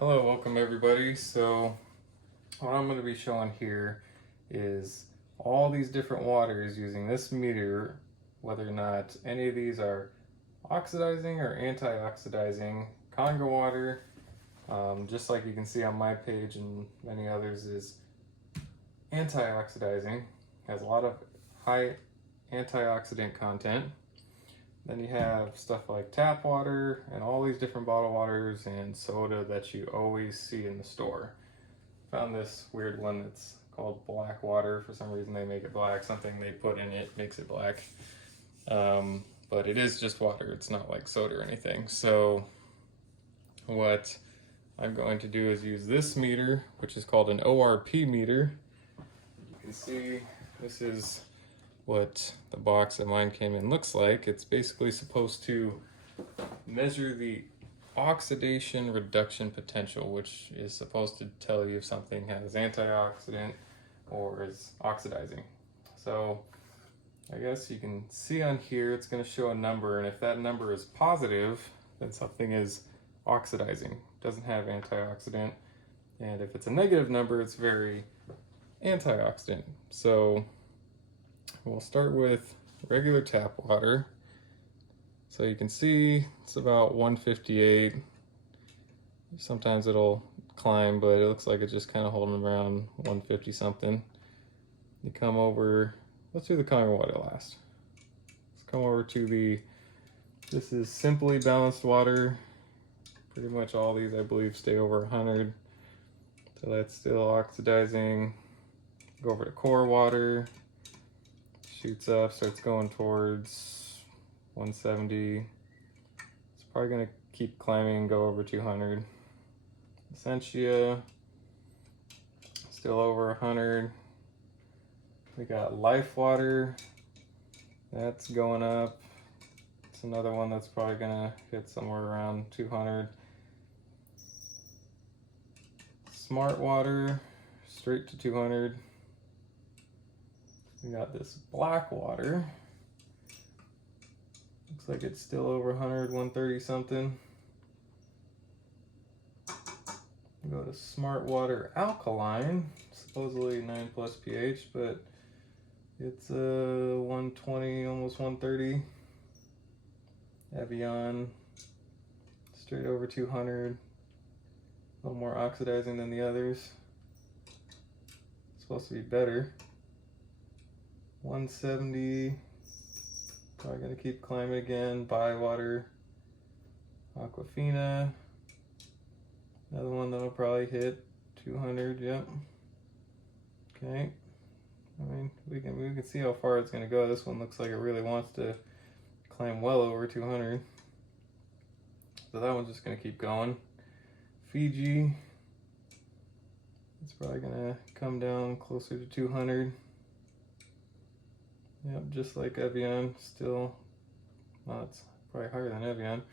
Hello, welcome everybody. So what I'm going to be showing here is all these different waters using this meter, whether or not any of these are oxidizing or anti-oxidizing. Kangen water, just like you can see on my page and many others, is anti-oxidizing, has a lot of high antioxidant content. Then you have stuff like tap water and all these different bottled waters and soda that you always see in the store. Found this weird one that's called black water. For some reason they make it black. Something they put in it makes it black. But it is just water. It's not like soda or anything. So what I'm going to do is use this meter, which is called an ORP meter. You can see this is what the box that mine came in looks like. It's basically supposed to measure the oxidation reduction potential, which is supposed to tell you if something has antioxidant or is oxidizing. So I guess you can see on here it's going to show a number, and if that number is positive, then something is oxidizing, doesn't have antioxidant. And if it's a negative number, it's very antioxidant. So we'll start with regular tap water. So you can see it's about 158. Sometimes it'll climb, but it looks like it's just kind of holding around 150 something. You come over, let's do the Kangen water last. Let's come over to this is simply balanced water. Pretty much all these, I believe, stay over 100. So that's still oxidizing. Go over to core water. Shoots up, starts going towards 170. It's probably going to keep climbing and go over 200. Essentia, still over 100. We got life water, that's going up. It's another one that's probably going to hit somewhere around 200. Smart water, straight to 200. We got this black water. Looks like it's still over 100, 130 something. We go to smart water alkaline, supposedly 9+ pH, but it's 120, almost 130. Evian, straight over 200. A little more oxidizing than the others. It's supposed to be better. 170, probably gonna keep climbing again. Bywater, Aquafina, another one that'll probably hit 200. Yep. Okay. I mean, we can see how far it's gonna go. This one looks like it really wants to climb well over 200. So that one's just gonna keep going. Fiji, it's probably gonna come down closer to 200. Yep, just like Evian, still, well, it's probably higher than Evian.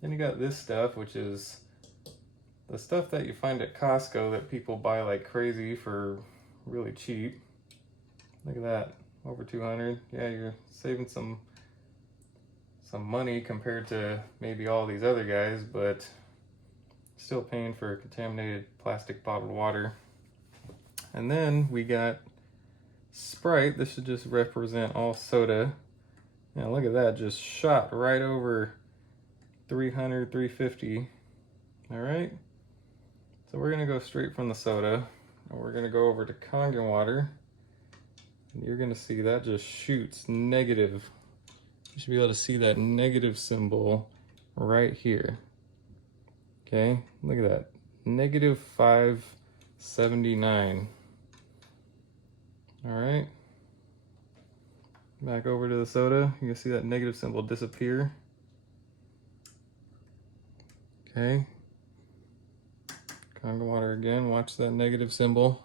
Then you got this stuff, which is the stuff that you find at Costco that people buy like crazy for really cheap. Look at that, over 200. Yeah, you're saving some money compared to maybe all these other guys, but still paying for contaminated plastic bottled water. And then we got Sprite. This should just represent all soda. Now look at that, just shot right over 300, 350. All right, so we're gonna go straight from the soda and we're gonna go over to Kangen water, and you're gonna see that just shoots negative. You should be able to see that negative symbol right here. Okay, look at that, negative 579. All right, back over to the soda. You can see that negative symbol disappear. Okay, Kangen water again, watch that negative symbol.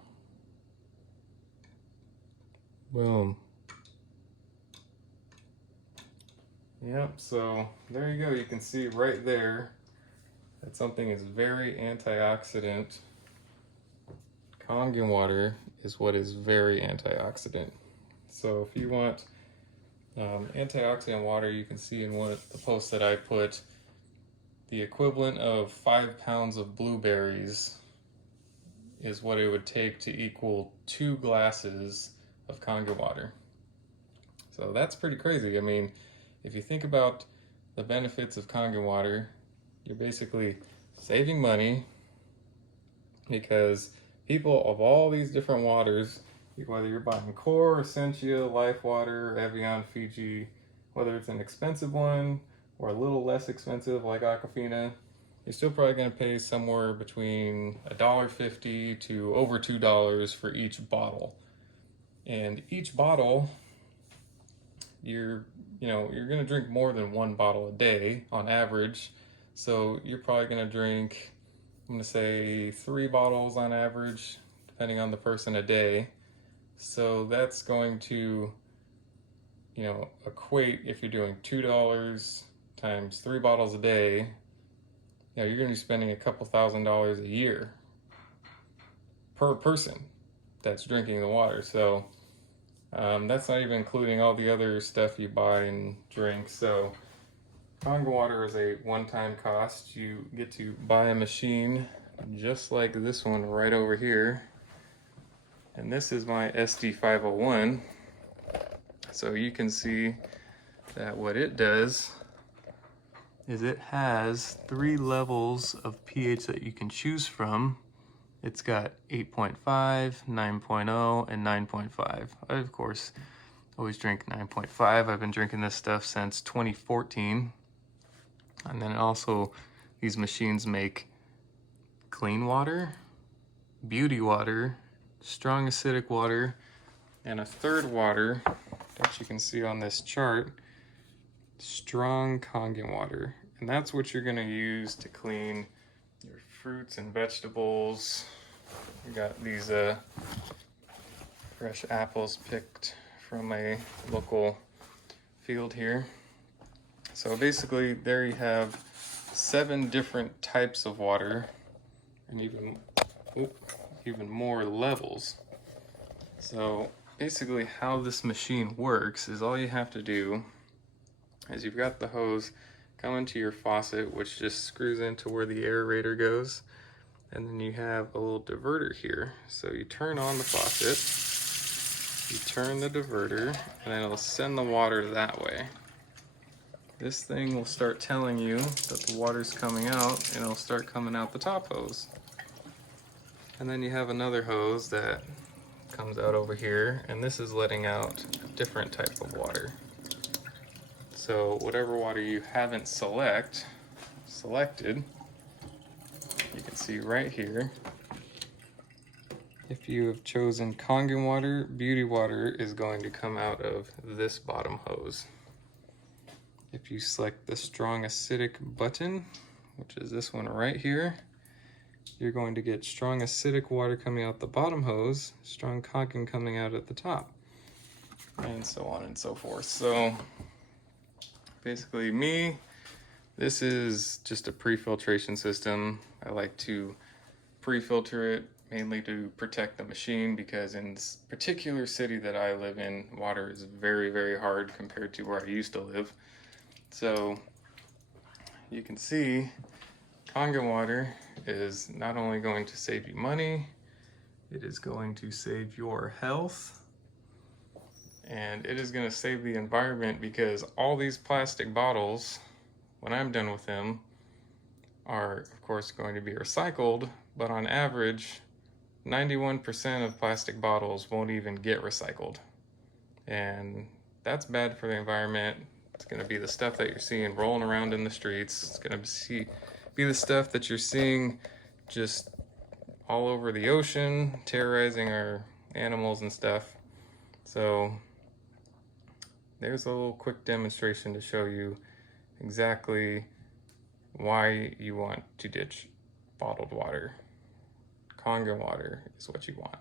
Boom. Yep, so there you go. You can see right there that something is very antioxidant. Kangen water is what is very antioxidant. So if you want antioxidant water, you can see in one of the posts that I put the equivalent of 5 pounds of blueberries is what it would take to equal 2 glasses of Kangen water. So that's pretty crazy. I mean, if you think about the benefits of Kangen water, you're basically saving money, because people of all these different waters, whether you're buying Core, Essentia, Life Water, Evian, Fiji, whether it's an expensive one or a little less expensive like Aquafina, you're still probably going to pay somewhere between $1.50 to over $2 for each bottle. And each bottle, you're going to drink more than one bottle a day on average. So you're probably going to drink, I'm going to say 3 bottles on average, depending on the person, a day. So that's going to, equate, if you're doing $2 times 3 bottles a day, you're going to be spending a couple $1,000s a year per person that's drinking the water. So that's not even including all the other stuff you buy and drink. So Kangen water is a one-time cost. You get to buy a machine just like this one right over here. And this is my SD501. So you can see that what it does is it has 3 levels of pH that you can choose from. It's got 8.5, 9.0, and 9.5. I, of course, always drink 9.5. I've been drinking this stuff since 2014. And then also, these machines make clean water, beauty water, strong acidic water, and a third water that you can see on this chart, strong Kangen water. And that's what you're going to use to clean your fruits and vegetables. We got these fresh apples picked from a local field here. So basically there you have 7 different types of water and even more levels. So basically how this machine works is all you have to do is you've got the hose come into your faucet, which just screws into where the aerator goes, and then you have a little diverter here. So you turn on the faucet, you turn the diverter, and then it'll send the water that way. This thing will start telling you that the water's coming out, and it'll start coming out the top hose. And then you have another hose that comes out over here, and this is letting out a different type of water. So whatever water you haven't selected, you can see right here. If you have chosen Kangen water, beauty water is going to come out of this bottom hose. If you select the strong acidic button, which is this one right here, you're going to get strong acidic water coming out the bottom hose, strong Kangen coming out at the top, and so on and so forth. So basically this is just a pre-filtration system. I like to pre-filter it mainly to protect the machine, because in this particular city that I live in, water is very, very hard compared to where I used to live. So you can see Kangen water is not only going to save you money, it is going to save your health, and it is going to save the environment, because all these plastic bottles, when I'm done with them, are of course going to be recycled, but on average 91% of plastic bottles won't even get recycled, and that's bad for the environment. It's going to be the stuff that you're seeing rolling around in the streets. It's going to be the stuff that you're seeing just all over the ocean, terrorizing our animals and stuff. So there's a little quick demonstration to show you exactly why you want to ditch bottled water. Kangen water is what you want.